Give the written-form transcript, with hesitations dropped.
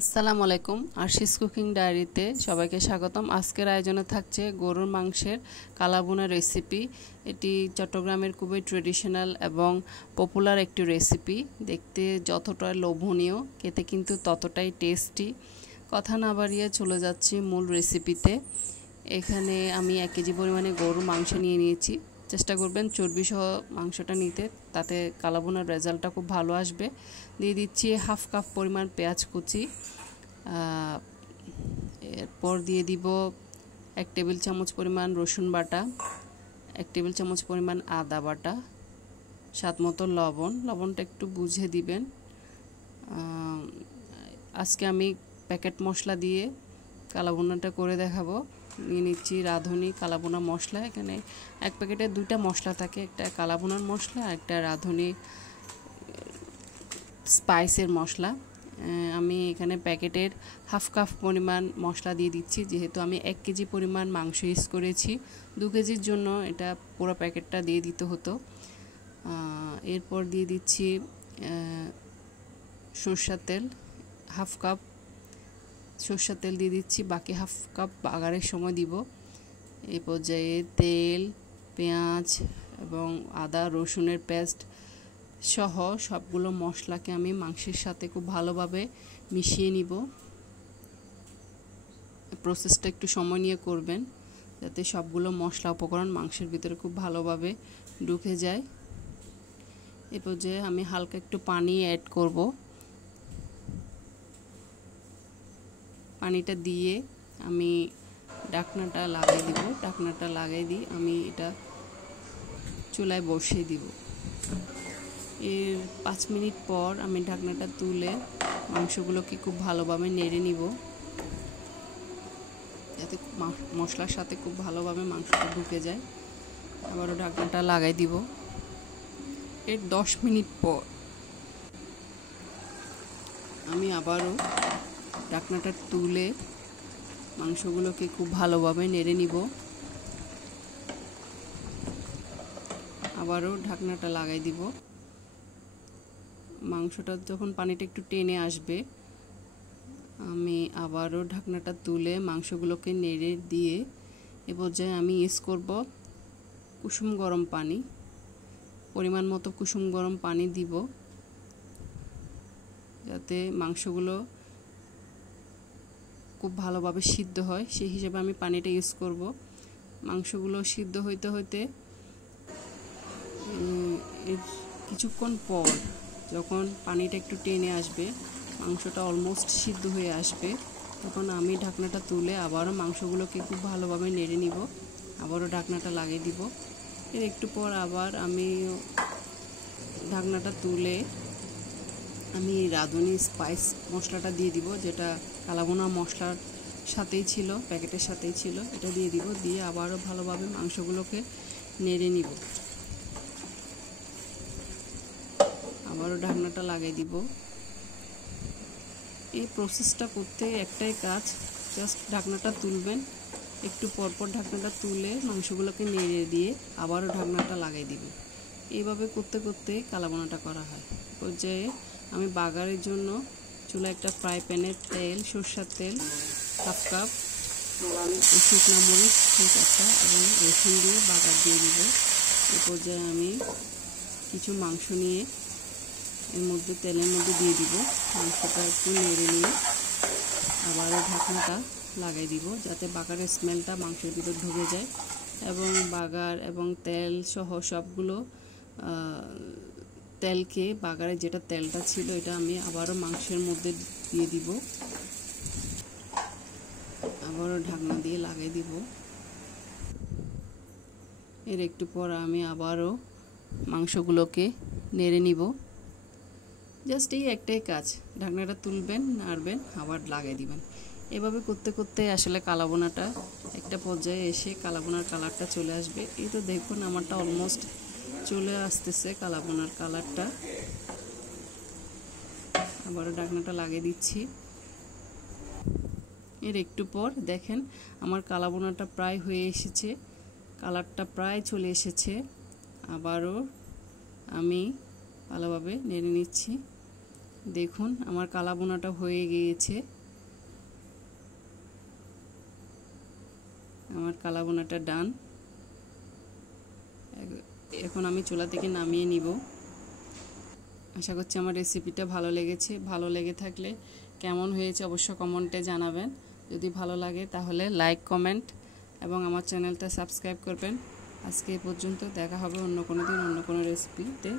আসসালামু আলাইকুম। আরশিস কুকিং ডায়েরিতে সবাইকে স্বাগতম। আজকের আয়োজনে থাকছে গরুর মাংসের কালাভুনা রেসিপি। এটি চট্টগ্রামের খুবই ট্রেডিশনাল এবং পপুলার একটি রেসিপি। দেখতে যতটা লোভনীয়, খেতে কিন্তু ততটাই টেস্টি। কথা না বাড়িয়ে চলে যাচ্ছি মূল রেসিপিতে। এখানে আমি 1 কেজি পরিমাণে গরুর মাংস নিয়ে নিয়েছি। চেষ্টা করবেন চর্বিসহ মাংসটা নিতে, তাতে কালাভুনার রেজাল্টটা খুব ভালো আসবে। দিয়ে দিচ্ছি হাফ কাপ পরিমাণ পেঁয়াজ কুচি। এরপর দিয়ে দিব 1 টেবিল চামচ পরিমাণ রসুন বাটা, 1 টেবিল চামচ পরিমাণ আদা বাটা, স্বাদ মতো লবণটা একটু বুঝে দিবেন। আজকে আমি প্যাকেট মশলা দিয়ে কালাভুনাটা করে দেখাবো। নিয়ে নিচ্ছি রাঁধুনি কালাভুনা মশলা। এখানে 1 প্যাকেটে 2টা মশলা থাকে, একটা কালাভুনার মশলা আর একটা রাঁধুনি স্পাইসের মশলা। আমি এখানে প্যাকেটের হাফ কাপ পরিমাণ মশলা দিয়ে দিচ্ছি, যেহেতু আমি 1 কেজি পরিমাণ মাংস ইউজ করেছি। 2 কেজির জন্য এটা পুরো প্যাকেটটা দিয়ে দিতে হতো। এরপর দিয়ে দিচ্ছি সরষের তেল, হাফ কাপ সরষের তেল দিয়ে দিচ্ছি, বাকি হাফ কাপ বাগারের সময় দিব। এই পর্যায়ে তেল, পেঁয়াজ এবং আদা রসুনের পেস্ট সহ সবগুলো মশলাকে আমি মাংসের সাথে খুব ভালোভাবে মিশিয়ে নিব। প্রসেসটা একটু সময় নিয়ে করবেন, যাতে সবগুলো মশলা উপকরণ মাংসের ভিতরে খুব ভালোভাবে ঢুকে যায়। এই পর্যায়ে আমি হালকা একটু পানি অ্যাড করব। পানিটা দিয়ে আমি ঢাকনাটা লাগিয়ে দিব। ঢাকনাটা লাগিয়ে দিয়ে আমি এটা চুলায় বসিয়ে দিব। এর 5 মিনিট পর আমি ঢাকনাটা তুলে মাংসগুলোকে খুব ভালোভাবে নেড়ে নিব, যাতে মশলার সাথে খুব ভালোভাবে মাংসটা ঢুকে যায়। আবারও ঢাকনাটা লাগাই দিব। এর 10 মিনিট পর আমি আবারও ঢাকনাটা তুলে মাংসগুলোকে খুব ভালোভাবে নেড়ে নিব। আবারও ঢাকনাটা লাগাই দিব। মাংসটা যখন পানিটা একটু টেনে আসবে, আমি আবারও ঢাকনাটা তুলে মাংসগুলোকে নেড়ে দিয়ে এ পর্যায়ে আমি ইউজ করব কুসুম গরম পানি। পরিমাণ মতো কুসুম গরম পানি দিব, যাতে মাংসগুলো খুব ভালোভাবে সিদ্ধ হয়, সেই হিসেবে আমি পানিটা ইউজ করব। মাংসগুলো সিদ্ধ হইতে হইতে এর কিছুক্ষণ পর যখন পানিটা একটু টেনে আসবে, মাংসটা অলমোস্ট সিদ্ধ হয়ে আসবে, তখন আমি ঢাকনাটা তুলে আবারও মাংসগুলোকে খুব ভালোভাবে নেড়ে নিব। আবারও ঢাকনাটা লাগিয়ে দিব। এর একটু পর আবার আমি ঢাকনাটা তুলে আমি রাঁধুনি স্পাইস মশলাটা দিয়ে দিব, যেটা কালাভুনা মশলার সাথেই ছিল, প্যাকেটের সাথেই ছিল। এটা দিয়ে দিব, দিয়ে আবারও ভালোভাবে মাংসগুলোকে নেড়ে নিব। আবারও ঢাকনাটা লাগিয়ে দিব। এই প্রসেসটা করতে একটাই কাজ, জাস্ট ঢাকনাটা তুলবেন, একটু পরপর ঢাকনাটা তুলে মাংসগুলোকে নেড়ে দিয়ে আবারও ঢাকনাটা লাগিয়ে দিবেন। এইভাবে করতে করতে কালাভুনাটা করা হয়। পর্যায়ে আমি বাগারের জন্য চুলা একটা ফ্রাই প্যানে তেল, সরষের তেল হাফ কাপ, শুকনো মরিচ 4টা এবং রসুন দিয়ে বাগার দিয়ে দিব। এই পর্যায়ে আমি কিছু মাংস নিয়ে এর মধ্যে তেলের মধ্যে দিয়ে দিব। মাংসটা একটু নেড়ে নিয়ে আবারও ঢাকনাটা লাগাই দিব, যাতে বাগারের স্মেলটা মাংসের ভিতর ঢুকে যায় এবং বাগার এবং তেল সহ সবগুলো তেলকে, বাগারের যেটা তেলটা ছিল এটা আমি আবারও মাংসের মধ্যে দিয়ে দিব। আবারও ঢাকনা দিয়ে লাগিয়ে দিব। এর একটু পর আমি আবারও মাংসগুলোকে নেড়ে নিব। জাস্ট এই একটাই কাজ, ঢাকনাটা তুলবেন, নাড়বেন, আবার লাগিয়ে দিবেন। এভাবে করতে করতে আসলে কালাভুনাটা একটা পর্যায়ে এসে কালাভুনার কালারটা চলে আসবে। এই তো দেখুন আমারটা অলমোস্ট চলে আসতেছে কালাভুনার কালারটা। আবারও ঢাকনাটা লাগিয়ে দিচ্ছি। এর একটু পর দেখেন আমার কালাভুনাটা প্রায় হয়ে এসেছে, কালারটা প্রায় চলে এসেছে। আবারও আমি ভালোভাবে নেড়ে নিচ্ছি। দেখুন আমার কালাবোনাটা হয়ে গিয়েছে। আমার কালাবোনাটা ডান। এখন আমি চুলা থেকে নামিয়ে নিব। আশা করছি আমার রেসিপিটা ভালো লেগেছে। ভালো লেগে থাকলে কেমন হয়েছে অবশ্য কমেন্টে জানাবেন। যদি ভালো লাগে তাহলে লাইক, কমেন্ট এবং আমার চ্যানেলটা সাবস্ক্রাইব করবেন। আজকে এই পর্যন্ত, দেখা হবে অন্য কোনো দিন অন্য কোনো রেসিপিতে।